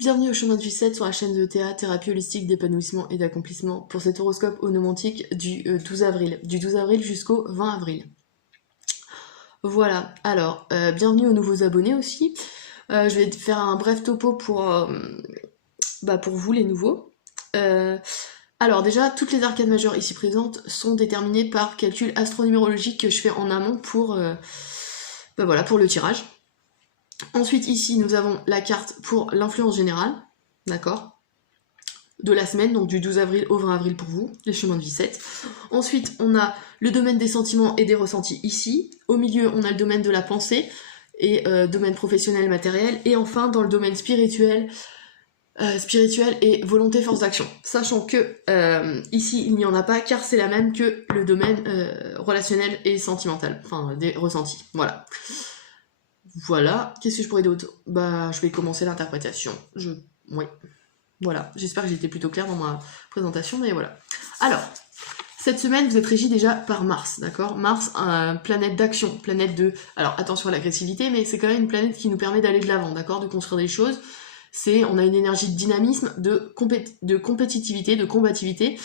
Bienvenue au chemin de Lucette sur la chaîne de Théa, thérapie holistique d'épanouissement et d'accomplissement pour cet horoscope onomantique du 12 avril, jusqu'au 20 avril. Voilà, alors, bienvenue aux nouveaux abonnés aussi. Je vais faire un bref topo pour vous les nouveaux. Alors déjà, toutes les arcades majeures ici présentes sont déterminées par calcul astronumérologique que je fais en amont pour le tirage. Ensuite, ici, nous avons la carte pour l'influence générale, d'accord, de la semaine, donc du 12 avril au 20 avril pour vous, les chemins de vie 7. Ensuite, on a le domaine des sentiments et des ressentis ici. Au milieu, on a le domaine de la pensée et domaine professionnel, matériel. Et enfin, dans le domaine spirituel et volonté, force d'action. Sachant que ici, il n'y en a pas, car c'est la même que le domaine relationnel et sentimental, enfin des ressentis, voilà. Voilà, qu'est-ce que je pourrais d'autre? Bah, je vais commencer l'interprétation. Oui, voilà. J'espère que j'ai été plutôt claire dans ma présentation, mais voilà. Alors, cette semaine, vous êtes régi déjà par Mars, d'accord? Mars, planète d'action, planète de... Alors, attention à l'agressivité, mais c'est quand même une planète qui nous permet d'aller de l'avant, d'accord? De construire des choses. On a une énergie de dynamisme, de compétitivité, de combativité.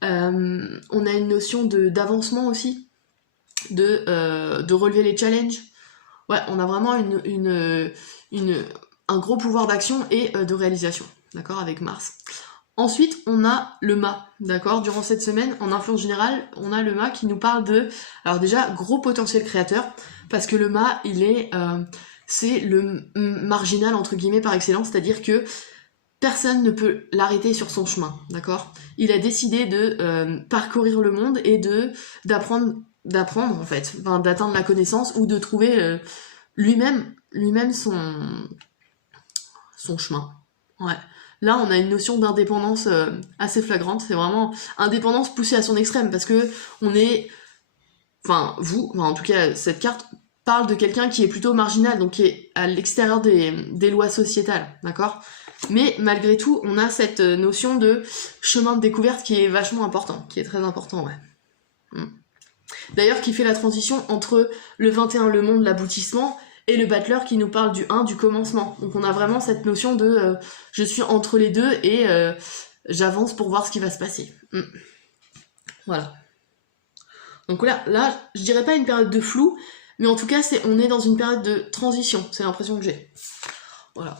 On a une notion d'avancement aussi, de relever les challenges. Ouais, on a vraiment un gros pouvoir d'action et de réalisation, d'accord, avec Mars. Ensuite, on a le mât, d'accord. Durant cette semaine, en influence générale, on a le mât qui nous parle de... Alors déjà, gros potentiel créateur, parce que le mât, c'est le marginal, entre guillemets, par excellence, c'est-à-dire que personne ne peut l'arrêter sur son chemin, d'accord. Il a décidé de parcourir le monde et d'apprendre en fait, enfin, d'atteindre la connaissance ou de trouver lui-même son chemin. Ouais. Là, on a une notion d'indépendance assez flagrante. C'est vraiment indépendance poussée à son extrême parce que en tout cas, cette carte parle de quelqu'un qui est plutôt marginal, donc qui est à l'extérieur des lois sociétales, d'accord. Mais malgré tout, on a cette notion de chemin de découverte qui est vachement important, qui est très important, ouais. D'ailleurs, qui fait la transition entre le 21, le monde, l'aboutissement, et le battleur qui nous parle du 1, du commencement. Donc on a vraiment cette notion de je suis entre les deux et j'avance pour voir ce qui va se passer. Voilà. Donc là, je dirais pas une période de flou, mais en tout cas, on est dans une période de transition, c'est l'impression que j'ai. Voilà.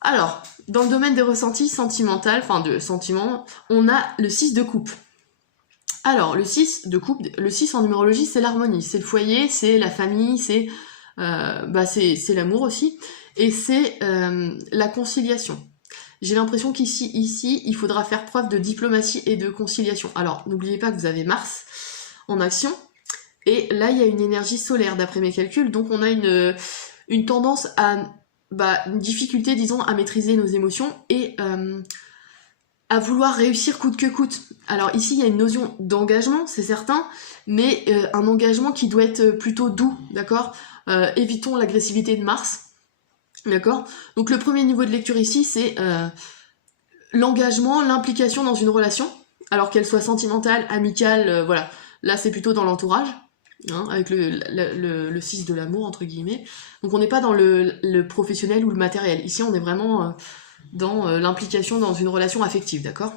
Alors, dans le domaine des ressentis sentimentaux, enfin de sentiments, on a le 6 de coupe. Alors, le 6 de coupe, le 6 en numérologie, c'est l'harmonie, c'est le foyer, c'est la famille, c'est l'amour aussi, et c'est la conciliation. J'ai l'impression qu'ici, il faudra faire preuve de diplomatie et de conciliation. Alors, n'oubliez pas que vous avez Mars en action, et là, il y a une énergie solaire, d'après mes calculs, donc on a une tendance à... une difficulté, disons, à maîtriser nos émotions, et à vouloir réussir coûte que coûte. Alors ici, il y a une notion d'engagement, c'est certain, mais un engagement qui doit être plutôt doux, d'accord. Évitons l'agressivité de Mars, d'accord. Donc le premier niveau de lecture ici, c'est l'engagement, l'implication dans une relation, alors qu'elle soit sentimentale, amicale, voilà. Là, c'est plutôt dans l'entourage, hein, avec le 6 de l'amour, entre guillemets. Donc on n'est pas dans le professionnel ou le matériel. Ici, on est vraiment... dans l'implication dans une relation affective, d'accord?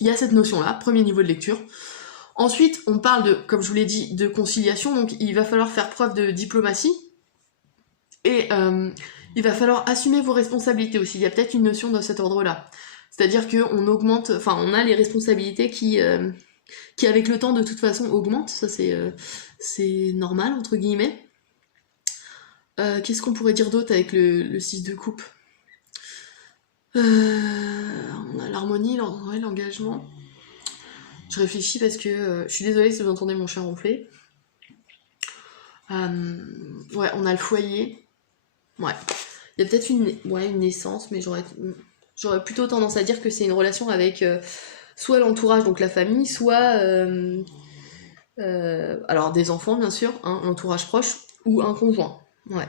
Il y a cette notion-là, premier niveau de lecture. Ensuite, on parle de, comme je vous l'ai dit, de conciliation, donc il va falloir faire preuve de diplomatie, et il va falloir assumer vos responsabilités aussi. Il y a peut-être une notion dans cet ordre-là. C'est-à-dire qu'on augmente, on a les responsabilités qui avec le temps, de toute façon, augmentent, ça c'est normal, entre guillemets. Qu'est-ce qu'on pourrait dire d'autre avec le 6 de coupe? On a l'harmonie, l'engagement. Je réfléchis parce que je suis désolée si vous entendez mon chien ronfler. Ouais, on a le foyer. Ouais. Il y a peut-être une naissance, mais j'aurais plutôt tendance à dire que c'est une relation avec soit l'entourage, donc la famille, soit alors des enfants bien sûr, hein, l'entourage proche, ou un conjoint. Ouais.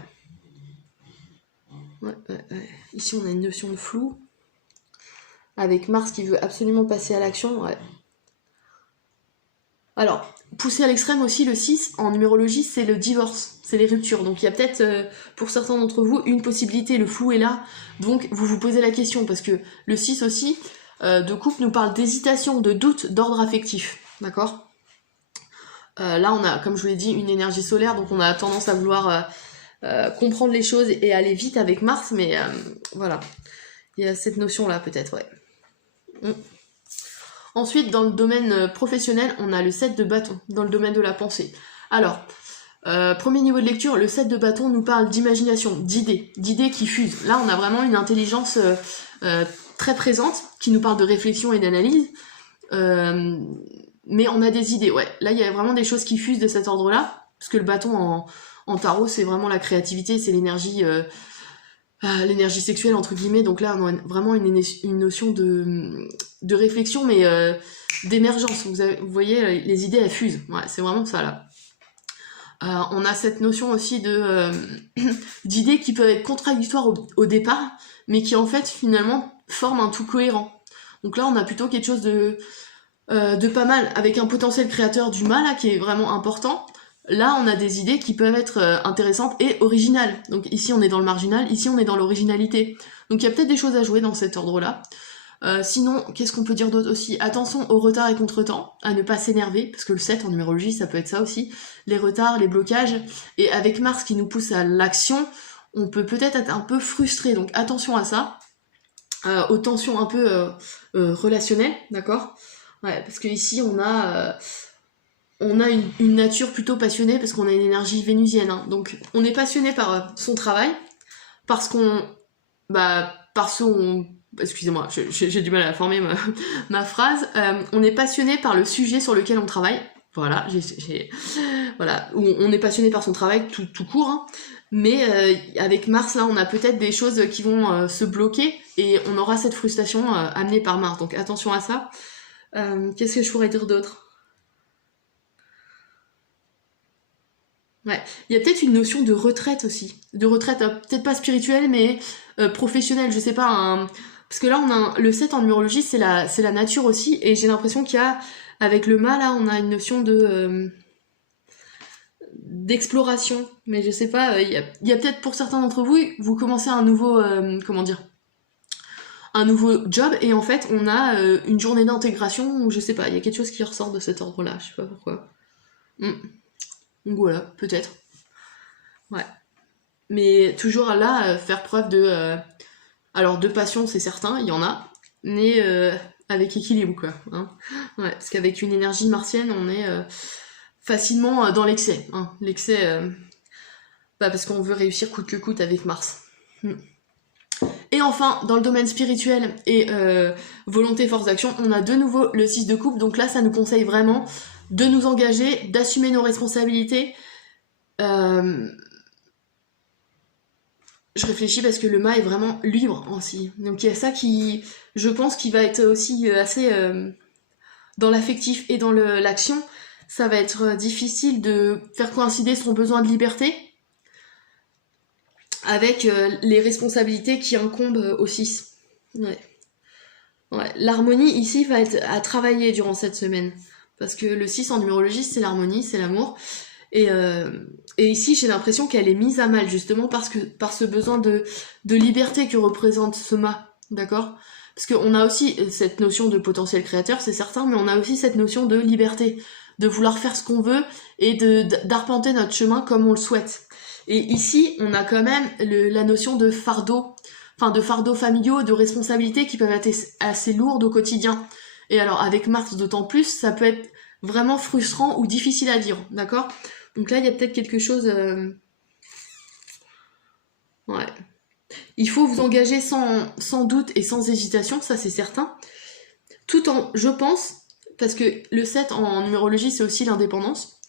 Ouais. Ici on a une notion de flou. Avec Mars qui veut absolument passer à l'action, ouais. Alors, poussé à l'extrême aussi, le 6 en numérologie, c'est le divorce, c'est les ruptures. Donc il y a peut-être, pour certains d'entre vous, une possibilité, le flou est là. Donc vous vous posez la question, parce que le 6 aussi, de couple, nous parle d'hésitation, de doute, d'ordre affectif. D'accord. Là, on a, comme je vous l'ai dit, une énergie solaire, donc on a tendance à vouloir comprendre les choses et aller vite avec Mars, mais voilà. Il y a cette notion-là, peut-être, ouais. Ensuite, dans le domaine professionnel, on a le 7 de bâton, dans le domaine de la pensée. Alors, premier niveau de lecture, le 7 de bâton nous parle d'imagination, d'idées qui fusent. Là, on a vraiment une intelligence très présente, qui nous parle de réflexion et d'analyse. Mais on a des idées, ouais. Là, il y a vraiment des choses qui fusent de cet ordre-là, parce que le bâton en tarot, c'est vraiment la créativité, c'est l'énergie sexuelle, entre guillemets. Donc là, on a vraiment une notion de réflexion, mais d'émergence. Vous voyez, les idées, elles fusent. Ouais, c'est vraiment ça, là. On a cette notion aussi d'idées qui peuvent être contradictoires au départ, mais qui, en fait, finalement, forment un tout cohérent. Donc là, on a plutôt quelque chose de pas mal, avec un potentiel créateur du mal, là, qui est vraiment important. Là, on a des idées qui peuvent être intéressantes et originales. Donc ici, on est dans le marginal, ici, on est dans l'originalité. Donc il y a peut-être des choses à jouer dans cet ordre-là. Sinon, qu'est-ce qu'on peut dire d'autre aussi? Attention aux retards et contretemps, à ne pas s'énerver, parce que le 7 en numérologie, ça peut être ça aussi. Les retards, les blocages, et avec Mars qui nous pousse à l'action, on peut peut-être être un peu frustré, donc attention à ça. Aux tensions un peu relationnelles, d'accord? Ouais, parce que ici, on a une nature plutôt passionnée, parce qu'on a une énergie vénusienne, hein. Donc on est passionné par son travail, parce qu'on... excusez-moi, j'ai du mal à former ma phrase. On est passionné par le sujet sur lequel on travaille. Voilà, voilà, on est passionné par son travail tout court, hein. Mais avec Mars, là, on a peut-être des choses qui vont se bloquer et on aura cette frustration amenée par Mars. Donc attention à ça. Qu'est-ce que je pourrais dire d'autre? Ouais, il y a peut-être une notion de retraite aussi. De retraite, peut-être pas spirituelle, mais professionnelle, je sais pas. Parce que là, on a le 7 en numérologie, c'est la nature aussi, et j'ai l'impression qu'il y a, avec le mât, là, on a une notion d'exploration. Mais je sais pas, il y a peut-être pour certains d'entre vous, vous commencez un nouveau, un nouveau job, et en fait, on a une journée d'intégration, ou je sais pas, il y a quelque chose qui ressort de cet ordre-là, je sais pas pourquoi. Donc voilà, peut-être. Ouais. Mais toujours là, faire preuve alors de passion, c'est certain, il y en a, mais avec équilibre, quoi. Hein. Ouais, parce qu'avec une énergie martienne, on est facilement dans l'excès. Hein. L'excès, parce qu'on veut réussir coûte que coûte avec Mars. Et enfin, dans le domaine spirituel et volonté, force d'action, on a de nouveau le 6 de coupe. Donc là, ça nous conseille vraiment de nous engager, d'assumer nos responsabilités. Je réfléchis parce que le mât est vraiment libre aussi. Donc il y a ça qui, je pense, qui va être aussi assez dans l'affectif et dans l'action. Ça va être difficile de faire coïncider son besoin de liberté avec les responsabilités qui incombent au 6. Ouais. Ouais. L'harmonie ici va être à travailler durant cette semaine. Parce que le 6 en numérologie, c'est l'harmonie, c'est l'amour. Et ici, j'ai l'impression qu'elle est mise à mal, justement, par ce besoin de liberté que représente ce mât, d'accord? Parce qu'on a aussi cette notion de potentiel créateur, c'est certain, mais on a aussi cette notion de liberté, de vouloir faire ce qu'on veut et d'arpenter notre chemin comme on le souhaite. Et ici, on a quand même la notion de fardeau, enfin de fardeaux familiaux, de responsabilités qui peuvent être assez lourdes au quotidien. Et alors, avec Mars d'autant plus, ça peut être vraiment frustrant ou difficile à vivre, d'accord? Donc là, il y a peut-être quelque chose... Ouais. Il faut vous engager sans doute et sans hésitation, ça c'est certain. Tout en, je pense, parce que le 7 en numérologie, c'est aussi l'indépendance,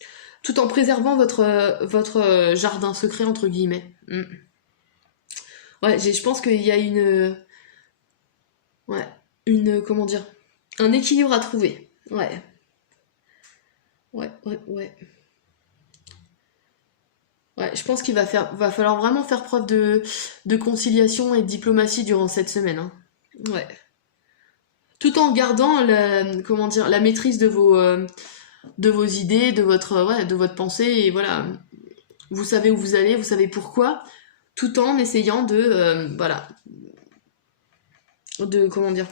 tout en préservant votre jardin secret, entre guillemets. Ouais, je pense qu'il y a comment dire, un équilibre à trouver. Ouais. Ouais. Ouais, je pense qu'il va falloir vraiment faire preuve de conciliation et de diplomatie durant cette semaine. Hein. Ouais. Tout en gardant la maîtrise de de vos idées, de votre pensée, et voilà, vous savez où vous allez, vous savez pourquoi, tout en essayant de, comment dire,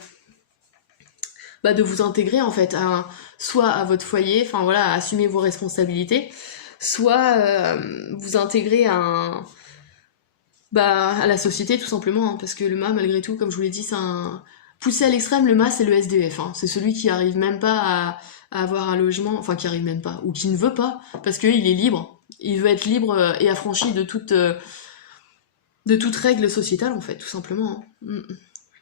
de vous intégrer en fait, soit à votre foyer, enfin voilà, à assumer vos responsabilités, soit vous intégrer à la société tout simplement, hein, parce que le mât, malgré tout, comme je vous l'ai dit, c'est un... Poussé à l'extrême, le mât, c'est le SDF, hein. C'est celui qui arrive même pas à avoir un logement, enfin qui arrive même pas, ou qui ne veut pas, parce qu'il est libre, il veut être libre et affranchi de toute règle sociétale en fait, tout simplement, hein.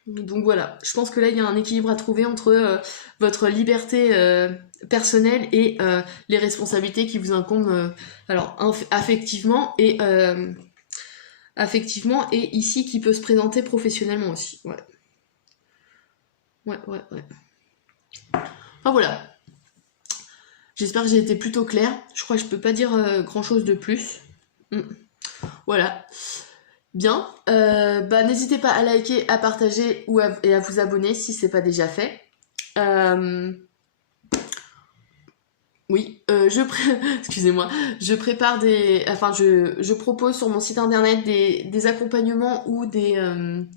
Donc voilà, je pense que là il y a un équilibre à trouver entre votre liberté personnelle et les responsabilités qui vous incombent, alors affectivement et ici qui peut se présenter professionnellement aussi. Ouais. Enfin voilà. J'espère que j'ai été plutôt claire. Je crois que je peux pas dire grand chose de plus. Voilà. Bien. N'hésitez pas à liker, à partager et à vous abonner si c'est pas déjà fait. Oui, excusez-moi, je prépare je propose sur mon site internet des accompagnements ou des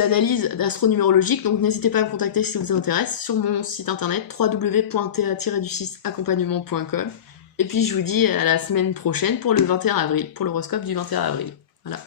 analyses d'astronumérologique, donc n'hésitez pas à me contacter si ça vous intéresse sur mon site internet www.ta-accompagnement.com. Et puis je vous dis à la semaine prochaine pour le 21 avril, pour l'horoscope du 21 avril. Voilà.